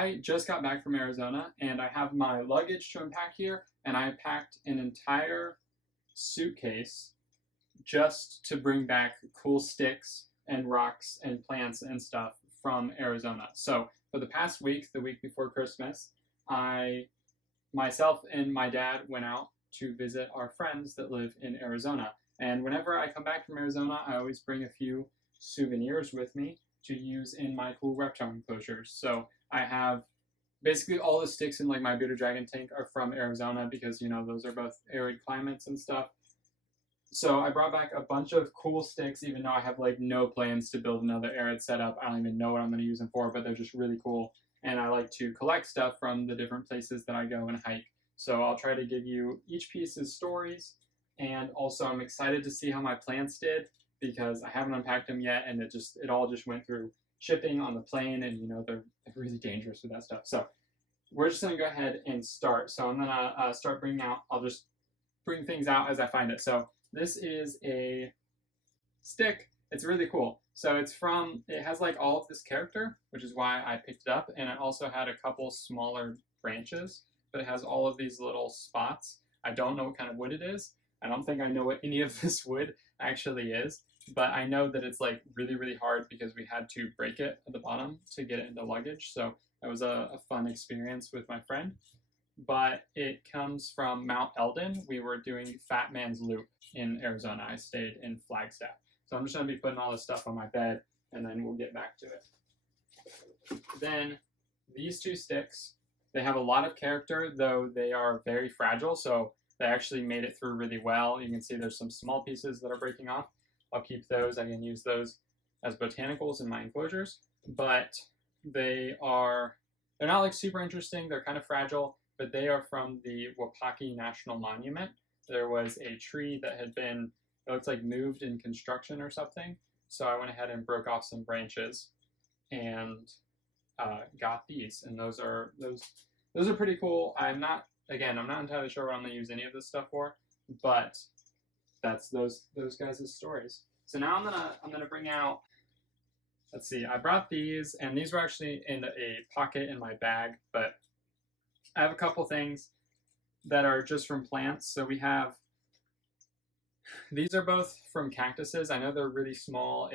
I just got back from Arizona and I have my luggage to unpack here, and I packed an entire suitcase just to bring back cool sticks and rocks and plants and stuff from Arizona. So for the past week, the week before Christmas, myself and my dad went out to visit our friends that live in Arizona. And whenever I come back from Arizona, I always bring a few souvenirs with me to use in my cool reptile enclosures. So I have basically all the sticks in like my bearded dragon tank are from Arizona because, you know, those are both arid climates and stuff. So I brought back a bunch of cool sticks, even though I have like no plans to build another arid setup. I don't even know what I'm going to use them for, but they're just really cool. And I like to collect stuff from the different places that I go and hike. So I'll try to give you each piece's stories. And also I'm excited to see how my plants did because I haven't unpacked them yet, and it all just went through shipping on the plane, and you know, they're really dangerous with that stuff. So we're just going to go ahead and start. So I'm going to start bringing out, I'll just bring things out as I find it. So this is a stick. It's really cool. So it has like all of this character, which is why I picked it up. And it also had a couple smaller branches, but it has all of these little spots. I don't know what kind of wood it is. I don't think I know what any of this wood actually is, but I know that it's like really, really hard because we had to break it at the bottom to get it into luggage. So that was a fun experience with my friend. But it comes from Mount Eldon. We were doing Fat Man's Loop in Arizona. I stayed in Flagstaff. So I'm just going to be putting all this stuff on my bed, and then we'll get back to it. Then these two sticks, they have a lot of character, though they are very fragile, so they actually made it through really well. You can see there's some small pieces that are breaking off. I'll keep those. I can use those as botanicals in my enclosures, but they're not like super interesting. They're kind of fragile, but they are from the Wapaki National Monument. There was a tree that had been, it looks like, moved in construction or something. So I went ahead and broke off some branches and got these. And those are pretty cool. I'm not entirely sure what I'm gonna use any of this stuff for, but that's those guys' stories. So now I'm gonna bring out, let's see, I brought these, and these were actually in a pocket in my bag, but I have a couple things that are just from plants. So these are both from cactuses. I know they're really small.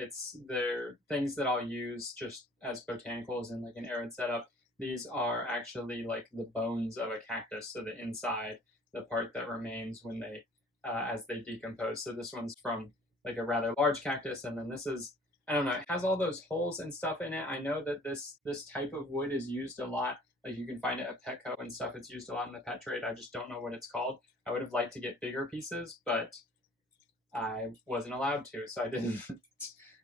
They're things that I'll use just as botanicals in like an arid setup. These are actually like the bones of a cactus, so the inside, the part that remains when as they decompose. So this one's from like a rather large cactus, and then this is, I don't know, it has all those holes and stuff in it. I know that this type of wood is used a lot. Like you can find it at Petco and stuff. It's used a lot in the pet trade. I just don't know what it's called. I would have liked to get bigger pieces, but I wasn't allowed to, so I didn't.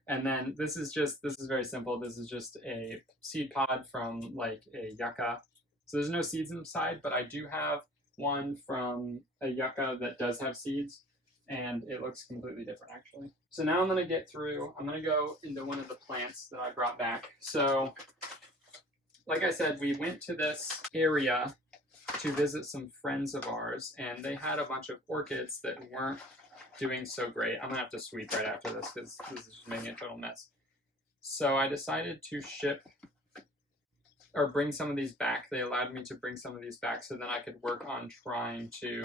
And then this is very simple. This is just a seed pod from like a yucca. So there's no seeds inside, but I do have one from a yucca that does have seeds, and it looks completely different actually. So now I'm going to go into one of the plants that I brought back. So like I said, we went to this area to visit some friends of ours, and they had a bunch of orchids that weren't doing so great. I'm gonna have to sweep right after this because this is just making a total mess. So I decided to bring some of these back. They allowed me to bring some of these back so then I could work on trying to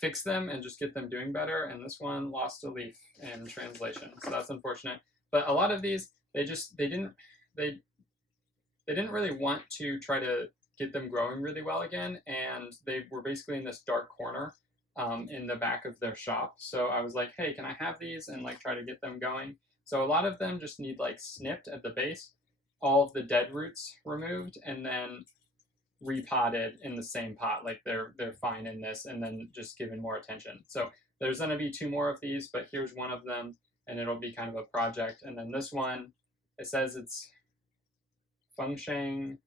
fix them and just get them doing better. And this one lost a leaf in translation, so that's unfortunate. But a lot of these, they didn't really want to try to get them growing really well again, and they were basically in this dark corner in the back of their shop. So I was like, hey, can I have these and like try to get them going? So a lot of them just need like snipped at the base, all of the dead roots removed, and then repotted in the same pot. Like they're fine in this, and then just given more attention. So there's gonna be 2 more of these, but here's one of them, and it'll be kind of a project. And then this one, it says it's Fengsheng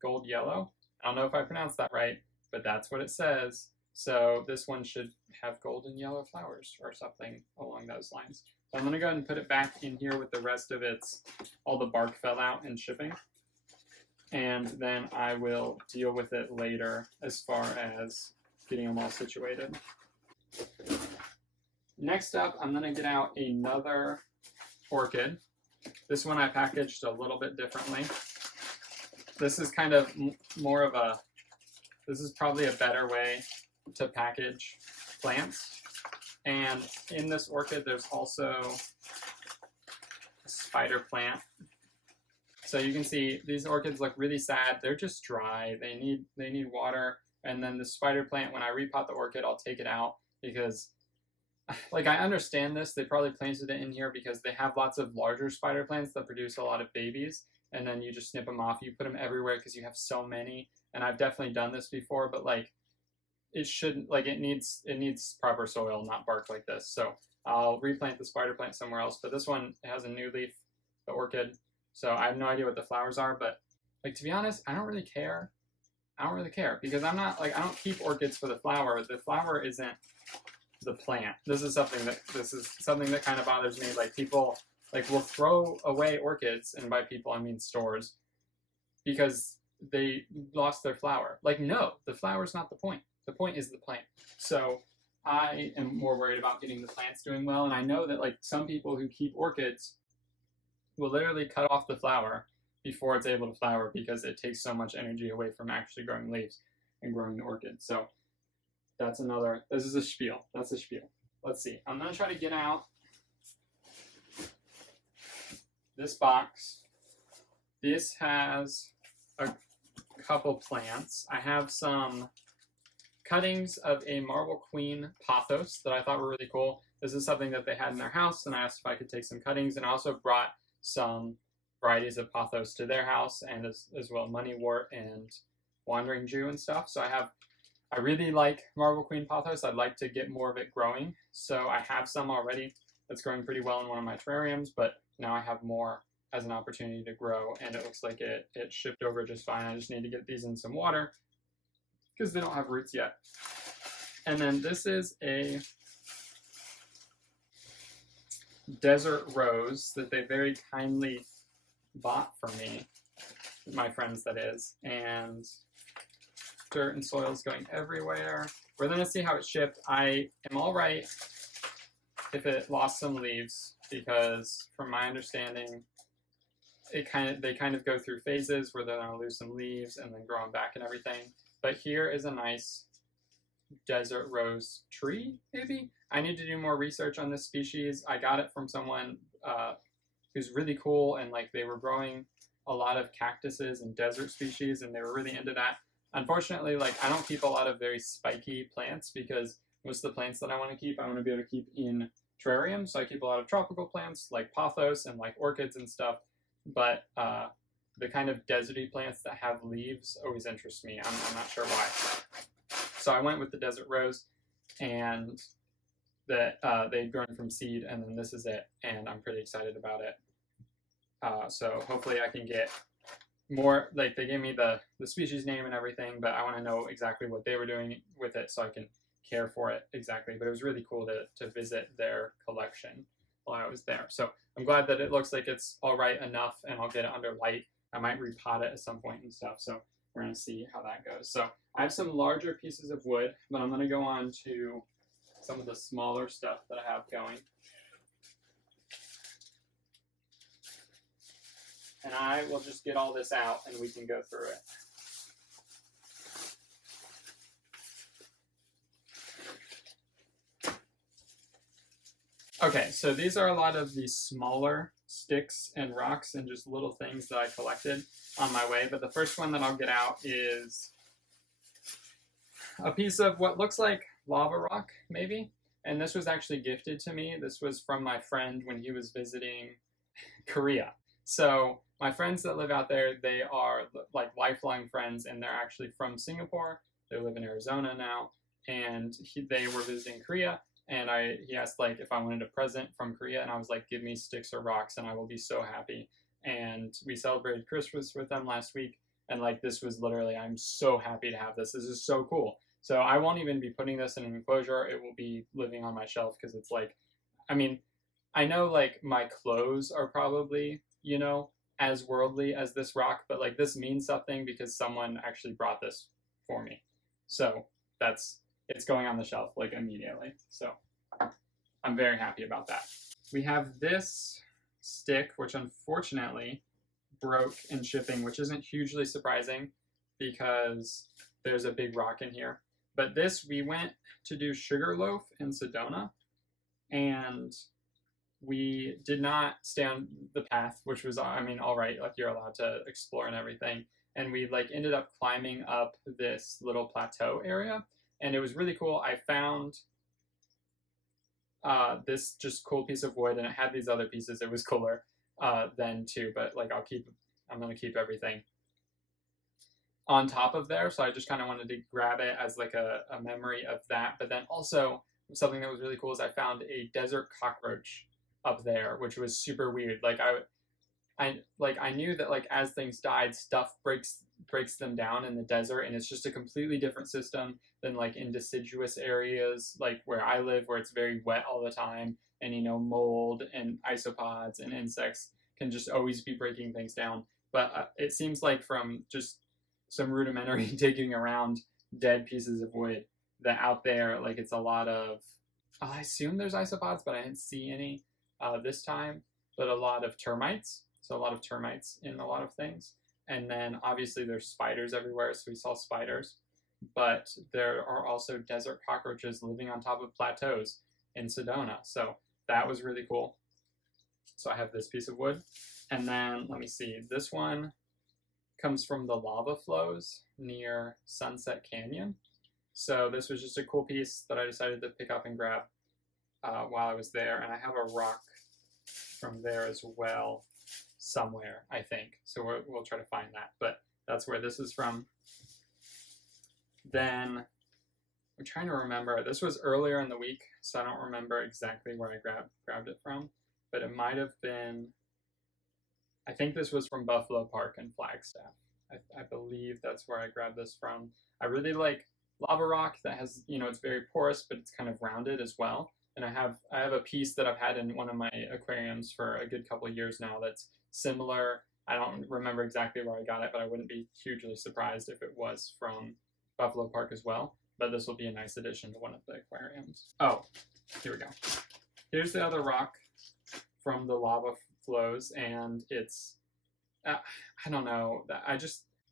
Gold Yellow. I don't know if I pronounced that right, but that's what it says. So this one should have golden yellow flowers or something along those lines. So I'm going to go ahead and put it back in here with the rest of all the bark fell out in shipping. And then I will deal with it later as far as getting them all situated. Next up, I'm going to get out another orchid. This one I packaged a little bit differently. this is kind of more of a, this is probably a better way to package plants. And in this orchid, there's also a spider plant. So you can see these orchids look really sad. They're just dry. They need water. And then the spider plant, when I repot the orchid, I'll take it out because, like, I understand this. They probably planted it in here because they have lots of larger spider plants that produce a lot of babies. And then you just snip them off. You put them everywhere because you have so many. And I've definitely done this before, but like, it shouldn't, like, it needs proper soil, not bark like this. So I'll replant the spider plant somewhere else. But this one has a new leaf, the orchid. So I have no idea what the flowers are, but like, to be honest, I don't really care. I don't really care because I'm not like, I don't keep orchids for the flower. The flower isn't the plant. This is something that kind of bothers me. Like, people like will throw away orchids, and by people I mean stores, because they lost their flower. Like, no, the flower's not the point. The point is the plant. So I am more worried about getting the plants doing well, and I know that like some people who keep orchids will literally cut off the flower before it's able to flower because it takes so much energy away from actually growing leaves and growing the orchid. So that's another, this is a spiel. That's a spiel. Let's see. I'm going to try to get out this box. This has a couple plants. I have some cuttings of a Marble Queen pothos that I thought were really cool. This is something that they had in their house, and I asked if I could take some cuttings, and I also brought some varieties of pothos to their house, and as well moneywort and wandering Jew and stuff. So I really like Marble Queen pothos. I'd like to get more of it growing. So I have some already that's growing pretty well in one of my terrariums, but now I have more as an opportunity to grow, and it looks like it shipped over just fine. I just need to get these in some water because they don't have roots yet. And then this is a desert rose that they very kindly bought for me, my friends that is, and dirt and soil is going everywhere. We're gonna see how it's shipped. I am all right if it lost some leaves, because from my understanding, they kind of go through phases where they're gonna lose some leaves and then grow them back and everything. But here is a nice desert rose tree, maybe? I need to do more research on this species. I got it from someone who's really cool, and like they were growing a lot of cactuses and desert species, and they were really into that. Unfortunately, like, I don't keep a lot of very spiky plants because most of the plants that I want to keep, I want to be able to keep in terrariums. So I keep a lot of tropical plants like pothos and like orchids and stuff. But the kind of deserty plants that have leaves always interest me. I'm not sure why. So I went with the desert rose, and that they'd grown from seed, and then this is it, and I'm pretty excited about it. So hopefully I can get more, like, they gave me the species name and everything, but I want to know exactly what they were doing with it so I can care for it exactly. But it was really cool to visit their collection while I was there. So I'm glad that it looks like it's all right enough, and I'll get it under light. I might repot it at some point and stuff, so we're going to see how that goes. So I have some larger pieces of wood, but I'm going to go on to some of the smaller stuff that I have going. And I will just get all this out and we can go through it. Okay, so these are a lot of the smaller sticks and rocks and just little things that I collected on my way. But the first one that I'll get out is a piece of what looks like lava rock, maybe. And this was actually gifted to me. This was from my friend when he was visiting Korea. So my friends that live out there, they are like lifelong friends, and they're actually from Singapore. They live in Arizona now, and they were visiting Korea. And he asked like if I wanted a present from Korea, and I was like, give me sticks or rocks and I will be so happy. And we celebrated Christmas with them last week, and like this was literally, I'm so happy to have this. This is so cool. So I won't even be putting this in an enclosure. It will be living on my shelf because it's like, I mean, I know like my clothes are probably, you know, as worldly as this rock, but like this means something because someone actually brought this for me. So it's going on the shelf like immediately. So I'm very happy about that. We have this stick, which unfortunately broke in shipping, which isn't hugely surprising because there's a big rock in here. But this, we went to do Sugarloaf in Sedona, and we did not stay on the path, which was, I mean, all right, like you're allowed to explore and everything. And we like ended up climbing up this little plateau area, and it was really cool. I found this just cool piece of wood, and it had these other pieces. It was cooler then too, but like I'm gonna keep everything on top of there. So I just kind of wanted to grab it as like a memory of that. But then also something that was really cool is I found a desert cockroach up there, which was super weird. Like I knew that like as things died, stuff breaks them down in the desert, and it's just a completely different system than like in deciduous areas like where I live, where it's very wet all the time, and you know, mold and isopods and insects can just always be breaking things down. But it seems like from just some rudimentary digging around dead pieces of wood, that out there, like it's a lot of, I assume there's isopods, but I didn't see any this time, but a lot of termites. So a lot of termites in a lot of things. And then obviously there's spiders everywhere, so we saw spiders. But there are also desert cockroaches living on top of plateaus in Sedona. So that was really cool. So I have this piece of wood. And then, let me see, this one comes from the lava flows near Sunset Canyon. So this was just a cool piece that I decided to pick up and grab while I was there. And I have a rock from there as well somewhere, I think. So we'll try to find that. But that's where this is from. Then I'm trying to remember. This was earlier in the week, so I don't remember exactly where I grabbed it from. But it might have been, I think this was from Buffalo Park in Flagstaff. I believe that's where I grabbed this from. I really like lava rock that has, you know, it's very porous, but it's kind of rounded as well. And I have a piece that I've had in one of my aquariums for a good couple of years now that's similar. I don't remember exactly where I got it, but I wouldn't be hugely surprised if it was from Buffalo Park as well. But this will be a nice addition to one of the aquariums. Oh, here we go. Here's the other rock from the lava flows, and it's, I don't know,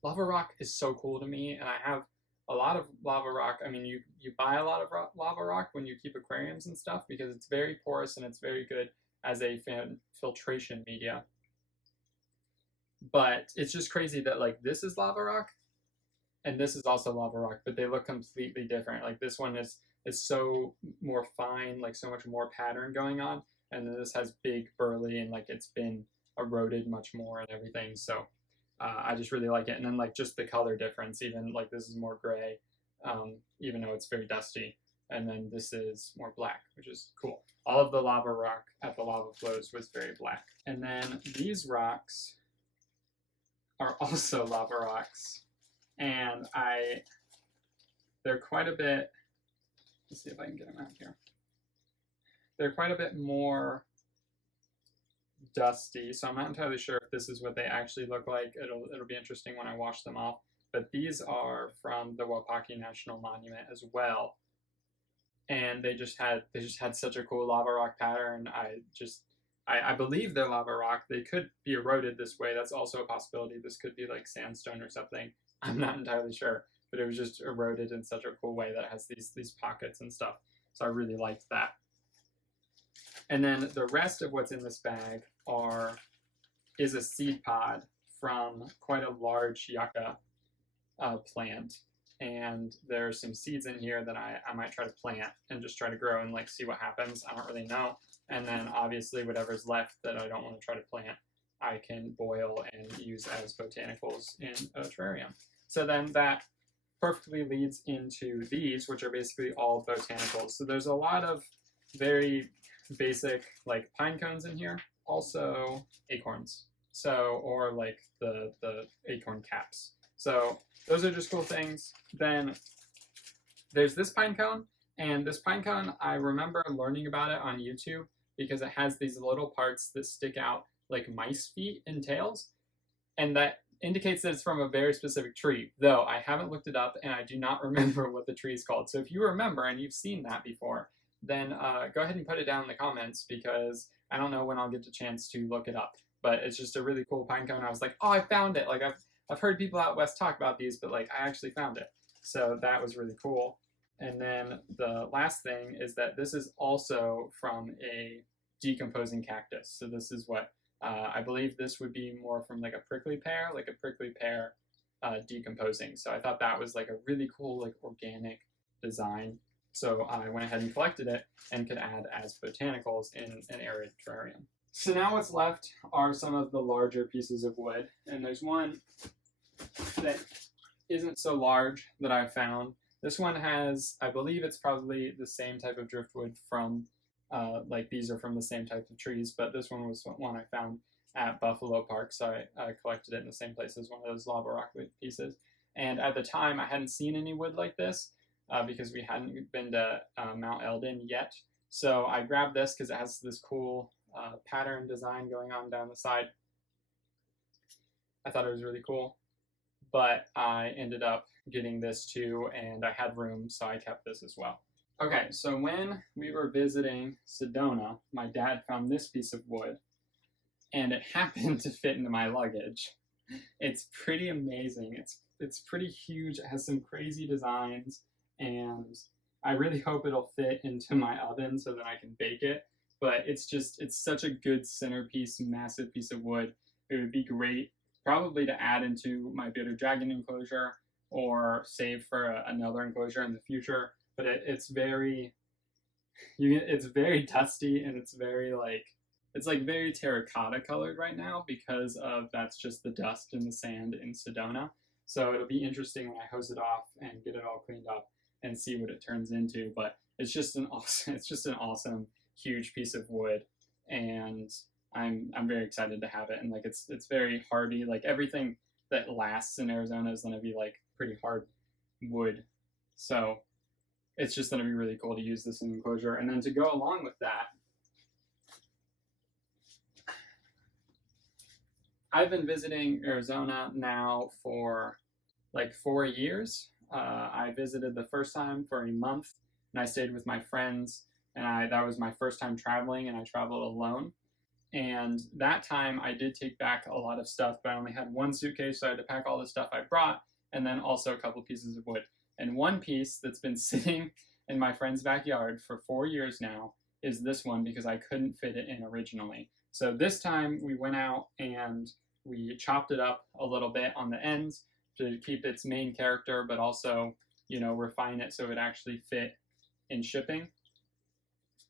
lava rock is so cool to me, and I have a lot of lava rock. I mean, you buy a lot of lava rock when you keep aquariums and stuff because it's very porous and it's very good as a filtration media. But it's just crazy that like this is lava rock and this is also lava rock, but they look completely different. Like this one is so more fine, like so much more pattern going on, and then this has big burly and like it's been eroded much more and everything. So I just really like it. And then like just the color difference, even like this is more gray, even though it's very dusty. And then this is more black, which is cool. All of the lava rock at the lava flows was very black. And then these rocks are also lava rocks. And they're quite a bit, let's see if I can get them out here. They're quite a bit more dusty, so I'm not entirely sure if this is what they actually look like. It'll be interesting when I wash them off. But these are from the Wapaki National Monument as well, and they just had such a cool lava rock pattern. I believe they're lava rock. They could be eroded this way. That's also a possibility. This could be like sandstone or something. I'm not entirely sure, but it was just eroded in such a cool way that it has these pockets and stuff. So I really liked that. And then the rest of what's in this bag is a seed pod from quite a large yucca plant. And there's some seeds in here that I might try to plant and just try to grow and like see what happens. I don't really know. And then obviously whatever's left that I don't want to try to plant, I can boil and use as botanicals in a terrarium. So then that perfectly leads into these, which are basically all botanicals. So there's a lot of very basic like pine cones in here, also acorns, so or like the acorn caps. So those are just cool things. Then there's this pine cone, and this pine cone I remember learning about it on YouTube because it has these little parts that stick out like mice feet and tails, and that indicates that it's from a very specific tree, though I haven't looked it up and I do not remember what the tree is called. So if you remember and you've seen that before, then go ahead and put it down in the comments because I don't know when I'll get the chance to look it up. but it's just a really cool pine cone. I was like, oh, I found it. Like I've heard people out west talk about these, but like I actually found it. So that was really cool. And then the last thing is that this is also from a decomposing cactus. So this is what I believe this would be more from like a prickly pear decomposing. So I thought that was like a really cool like organic design. So I went ahead and collected it and could add as botanicals in an area terrarium. So now what's left are some of the larger pieces of wood, and there's one that isn't so large that I found. This one has, I believe it's probably the same type of driftwood from, like these are from the same type of trees, but this one was one I found at Buffalo Park, so I collected it in the same place as one of those lava rock pieces. And at the time, I hadn't seen any wood like this because we hadn't been to Mount Eldon yet. So I grabbed this because it has this cool pattern design going on down the side. I thought it was really cool, but I ended up getting this too, and I had room, so I kept this as well. Okay, so when we were visiting Sedona, my dad found this piece of wood, and it happened to fit into my luggage. It's pretty amazing. It's pretty huge. It has some crazy designs, and I really hope it'll fit into my oven so that I can bake it. But it's such a good centerpiece, massive piece of wood. It would be great probably to add into my bearded dragon enclosure or save for another enclosure in the future. But it's very dusty, and it's very very terracotta colored right now because of that's just the dust and the sand in Sedona. So it'll be interesting when I hose it off and get it all cleaned up and see what it turns into. But it's just an awesome huge piece of wood, and I'm very excited to have it. And like it's very hardy. Like everything that lasts in Arizona is gonna be like pretty hard wood. So it's just gonna be really cool to use this in enclosure. And then to go along with that, I've been visiting Arizona now for like 4 years. I visited the first time for a month, and I stayed with my friends, and that was my first time traveling, and I traveled alone. And that time I did take back a lot of stuff, but I only had one suitcase, so I had to pack all the stuff I brought, and then also a couple pieces of wood. And one piece that's been sitting in my friend's backyard for 4 years now is this one, because I couldn't fit it in originally. So this time we went out and we chopped it up a little bit on the ends to keep its main character, but also, refine it so it actually fit in shipping.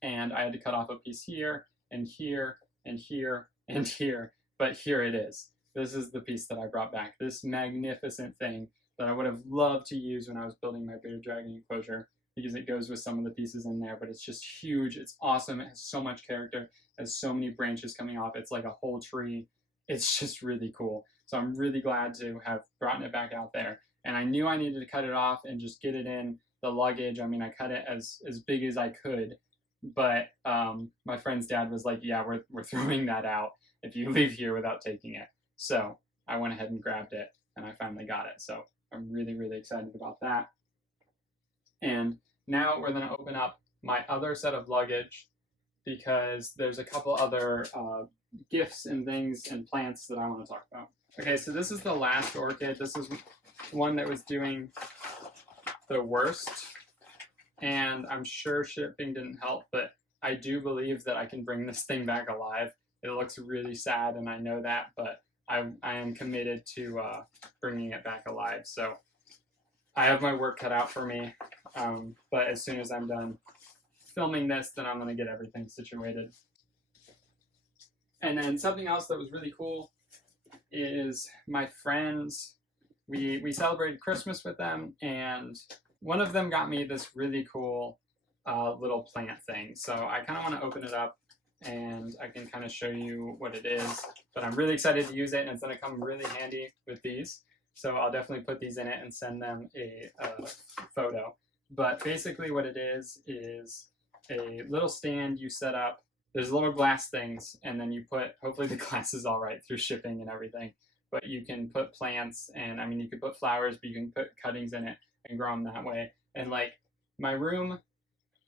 And I had to cut off a piece here and here and here and here, but here it is. This is the piece that I brought back. This magnificent thing that I would have loved to use when I was building my bearded dragon enclosure, because it goes with some of the pieces in there, but it's just huge. It's awesome. It has so much character. It has so many branches coming off. It's like a whole tree. It's just really cool. So I'm really glad to have brought it back out there. And I knew I needed to cut it off and just get it in the luggage. I mean, I cut it as big as I could, but my friend's dad was like, yeah, we're throwing that out if you leave here without taking it. So I went ahead and grabbed it, and I finally got it. So I'm really, really excited about that. And now we're going to open up my other set of luggage, because there's a couple other gifts and things and plants that I want to talk about. Okay, so this is the last orchid. This is one that was doing the worst, and I'm sure shipping didn't help, but I do believe that I can bring this thing back alive. It looks really sad, and I know that, but I am committed to bringing it back alive. So I have my work cut out for me, but as soon as I'm done filming this, then I'm going to get everything situated. And then something else that was really cool is my friends, we celebrated Christmas with them, and one of them got me this really cool little plant thing. So I kind of want to open it up and I can kind of show you what it is, but I'm really excited to use it, and it's going to come really handy with these. So I'll definitely put these in it and send them a photo. But basically what it is a little stand you set up. There's little glass things, and then you put, hopefully the glass is all right through shipping and everything, but you can put plants, and I mean, you could put flowers, but you can put cuttings in it and grow them that way. And like my room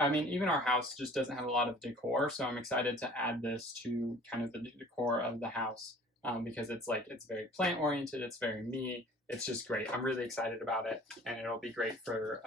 I mean, even our house just doesn't have a lot of decor, so I'm excited to add this to kind of the decor of the house because it's very plant oriented, it's very me, it's just great. I'm really excited about it, and it'll be great for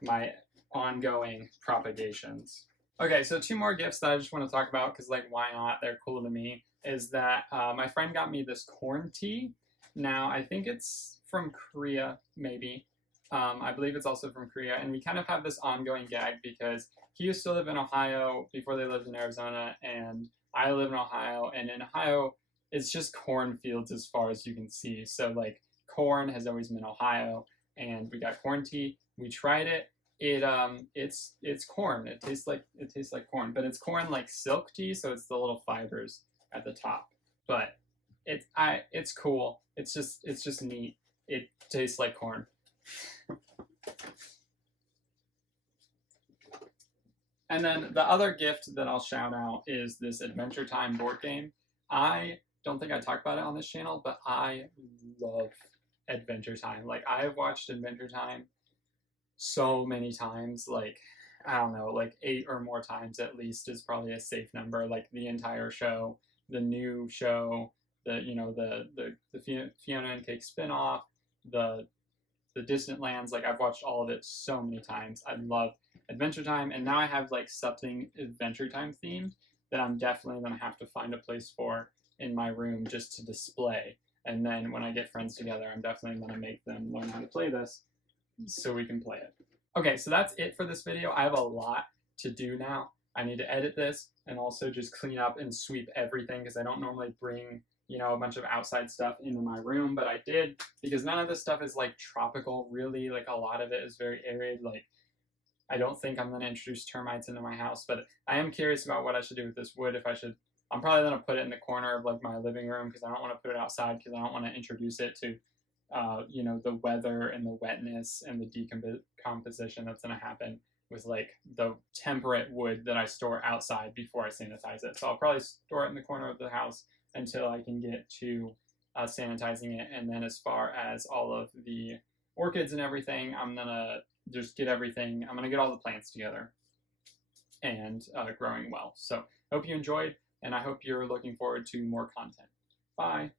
my ongoing propagations. Okay, so 2 more gifts that I just want to talk about because, like, why not? They're cool to me. Is that my friend got me this corn tea. Now, I think it's from Korea, maybe. I believe it's also from Korea, and we kind of have this ongoing gag because he used to live in Ohio before they lived in Arizona, and I live in Ohio, and in Ohio, it's just cornfields as far as you can see. So, like, corn has always been Ohio, and we got corn tea. We tried it. It's corn. It tastes like corn, but it's corn like silk tea, so it's the little fibers at the top. But it's cool. It's just neat. It tastes like corn. And then the other gift that I'll shout out is this Adventure Time board game. I don't think I talked about it on this channel, but I love Adventure Time. Like, I have watched Adventure Time so many times, like, I don't know, like 8 or more times at least is probably a safe number. Like, the entire show, the new show, the Fiona and Cake spinoff, the Distant Lands. Like, I've watched all of it so many times. I love Adventure Time, and now I have like something Adventure Time themed that I'm definitely gonna have to find a place for in my room just to display. And then when I get friends together, I'm definitely gonna make them learn how to play this so we can play it. Okay, so that's it for this video. I have a lot to do now. I need to edit this and also just clean up and sweep everything because I don't normally bring, a bunch of outside stuff into my room, but I did because none of this stuff is like tropical, really. Like, a lot of it is very arid. Like, I don't think I'm going to introduce termites into my house, but I am curious about what I should do with this wood. I'm probably going to put it in the corner of like my living room because I don't want to put it outside because I don't want to introduce it to the weather and the wetness and the decomposition that's going to happen with like the temperate wood that I store outside before I sanitize it. So I'll probably store it in the corner of the house until I can get to sanitizing it. And then as far as all of the orchids and everything, I'm going to just get everything. I'm going to get all the plants together and growing well. So hope you enjoyed, and I hope you're looking forward to more content. Bye.